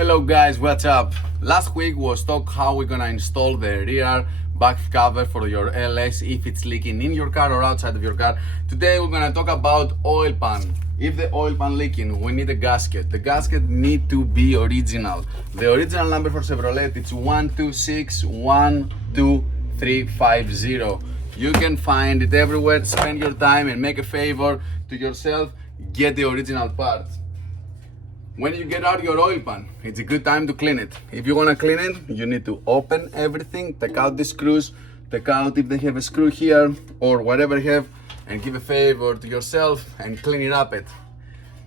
Hello guys, what's up? Last week was talk how we're gonna install the rear back cover for your LS if it's leaking in your car or outside of your car. Today we're gonna talk about oil pan. If the oil pan leaking, we need a gasket. The gasket need to be original. The original number for Chevrolet it's 126-12350. You can find it everywhere. Spend your time and make a favor to yourself. Get the original part. When you get out your oil pan, it's a good time to clean it. If you want to clean it, you need to open everything, take out the screws, take out if they have a screw here or whatever you have, and give a favor to yourself and clean it up.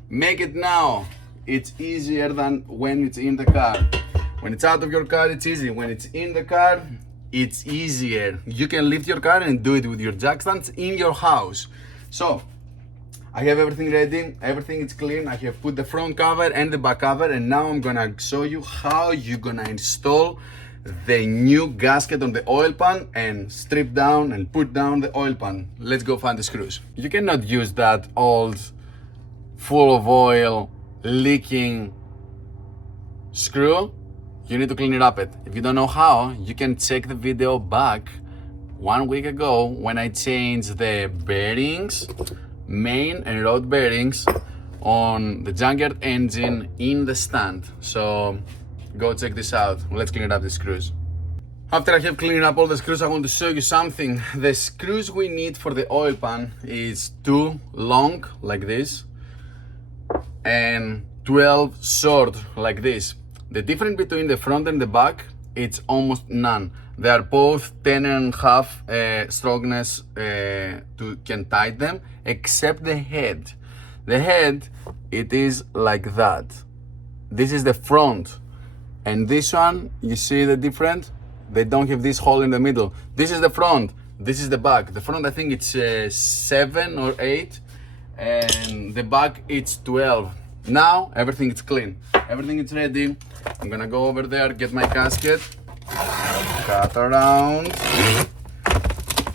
Make it now. It's easier than when it's in the car. When it's out of your car, it's easy. When it's in the car, it's easier. You can lift your car and do it with your jack stands in your house. So, I have everything ready, everything is clean. I have put the front cover and the back cover, and now I'm gonna show you how you're gonna install the new gasket on the oil pan and strip down and put down the oil pan. Let's go find the screws. You cannot use that old, full of oil, leaking screw. You need to clean it up. If you don't know how, you can check the video back 1 week ago when I changed the bearings, main and road bearings on the junkyard engine in the stand. So go check this out. Let's clean up the screws. After I have cleaned up all the screws, I want to show you something. The screws we need for the oil pan is 2 long like this and 12 short like this. The difference between the front and the back, it's almost none. They are both 10.5 strongness can tighten them, except the head. The head, it is like that. This is the front. And this one, you see the difference? They don't have this hole in the middle. This is the front, this is the back. The front, I think it's 7 or 8, and the back, it's 12. Now, everything is clean. Everything is ready. I'm gonna go over there, get my gasket, cut around,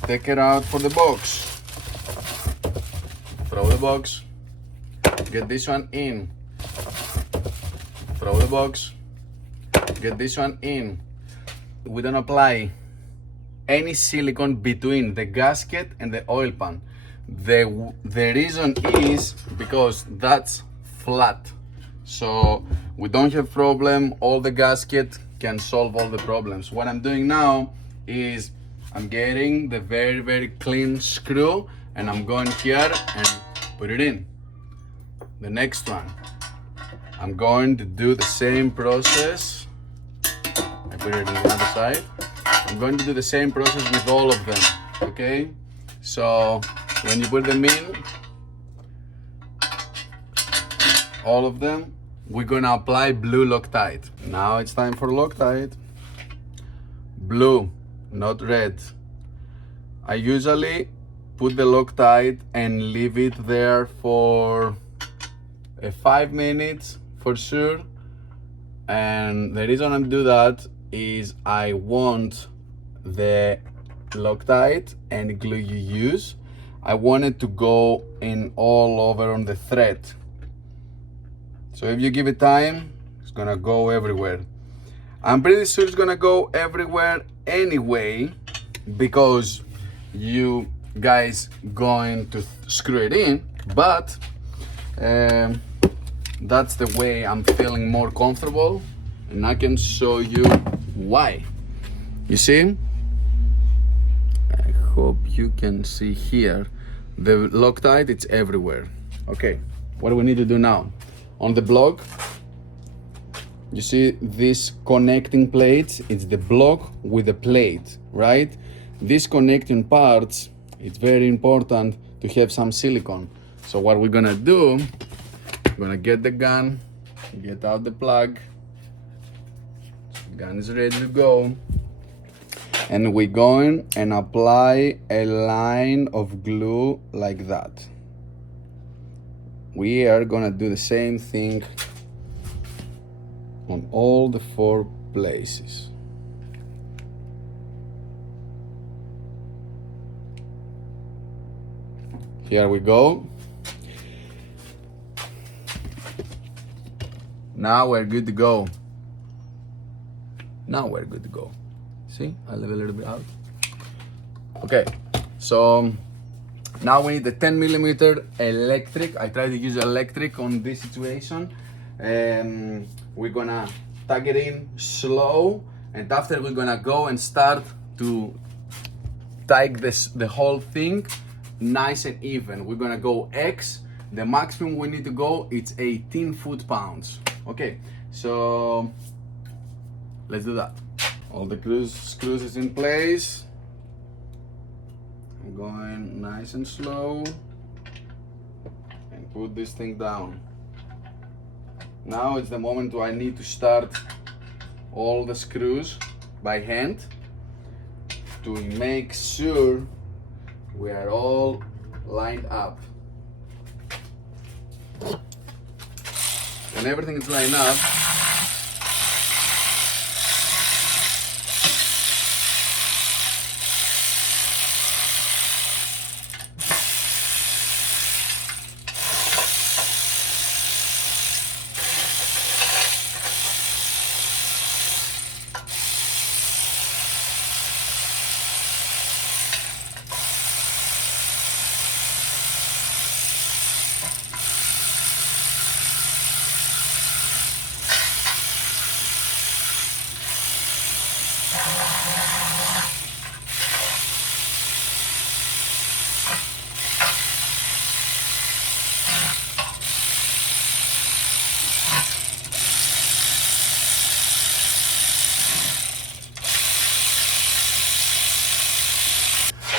take it out for the box, throw the box, get this one in, throw the box, get this one in. We don't apply any silicone between the gasket and the oil pan. The reason is because that's flat, so we don't have problem. All the gasket can solve all the problems. What I'm doing now is I'm getting the very clean screw and I'm going here and put it in. The next one, I'm going to do the same process. I put it on the other side. I'm going to do the same process with all of them, okay? So when you put them in, all of them, we're gonna apply blue Loctite. Now it's time for Loctite. Blue, not red. I usually put the Loctite and leave it there for 5 minutes for sure. And the reason I do that is I want the Loctite and glue you use, I want it to go in all over on the thread. So if you give it time, it's gonna go everywhere. I'm pretty sure it's gonna go everywhere anyway, because you guys going to screw it in, but that's the way I'm feeling more comfortable, and I can show you why. You see? I hope you can see here. The Loctite, it's everywhere. Okay, what do we need to do now? On the block, you see this connecting plates, it's the block with the plate, right? These connecting parts, it's very important to have some silicone. So what we're gonna do, we're gonna get the gun, get out the plug, gun is ready to go, and we're going and apply a line of glue like that. We are gonna do the same thing on all the 4 places. Here we go. Now we're good to go. Now we're good to go. See, I level a little bit out. Okay, so now we need the 10 millimeter electric. I try to use electric on this situation. We're gonna tag it in slow, and after we're gonna go and start to tag the whole thing nice and even. We're gonna go X. The maximum we need to go, it's 18 foot-pounds. Okay, so let's do that. All the screws is in place. I'm going nice and slow and put this thing down. Now it's the moment where I need to start all the screws by hand to make sure we are all lined up. When everything is lined up,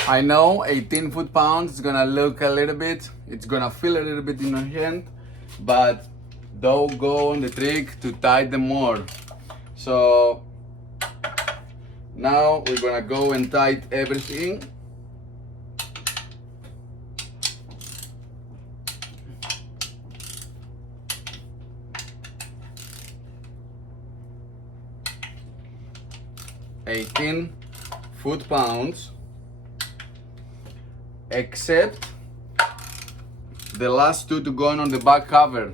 I know 18 foot-pounds is gonna look a little bit, it's gonna feel a little bit in your hand, but don't go on the trick to tighten them more. So now we're gonna go and tighten everything. $18 foot-pounds, except the last two to go on the back cover.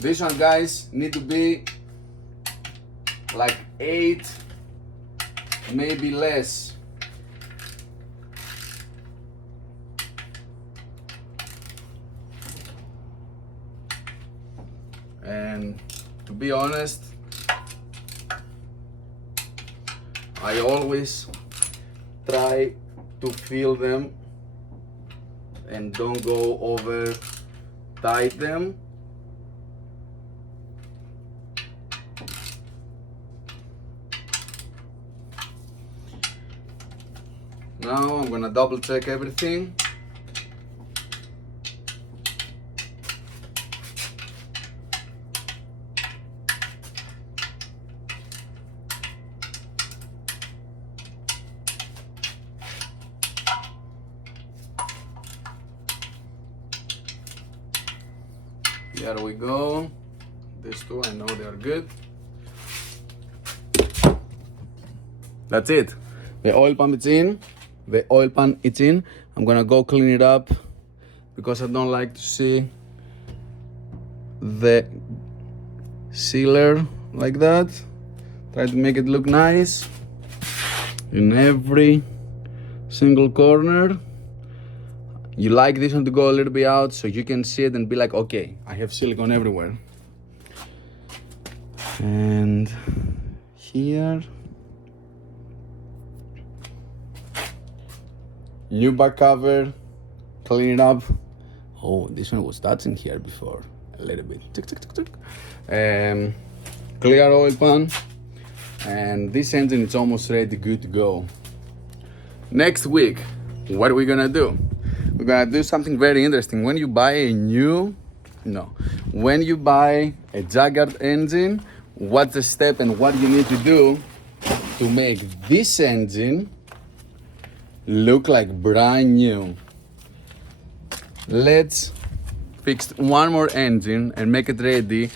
This one, guys, need to be like 8, maybe less. And to be honest, I always try to feel them and don't go over tight them. Now I'm gonna double check everything. Here we go. These two, I know they are good. That's it. The oil pump is in. The oil pan is in. I'm gonna go clean it up because I don't like to see the sealer like that. Try to make it look nice in every single corner. You like this one to go a little bit out so you can see it and be like, okay, I have silicone everywhere. And here, new back cover, clean it up. Oh, this one was touching here before a little bit. Clear oil pan, and this engine is almost ready, good to go. Next week, what are we gonna do? We're gonna do something very interesting. When you buy a Jaguar engine, what's the step and what you need to do to make this engine look like brand new. Let's fix one more engine and make it ready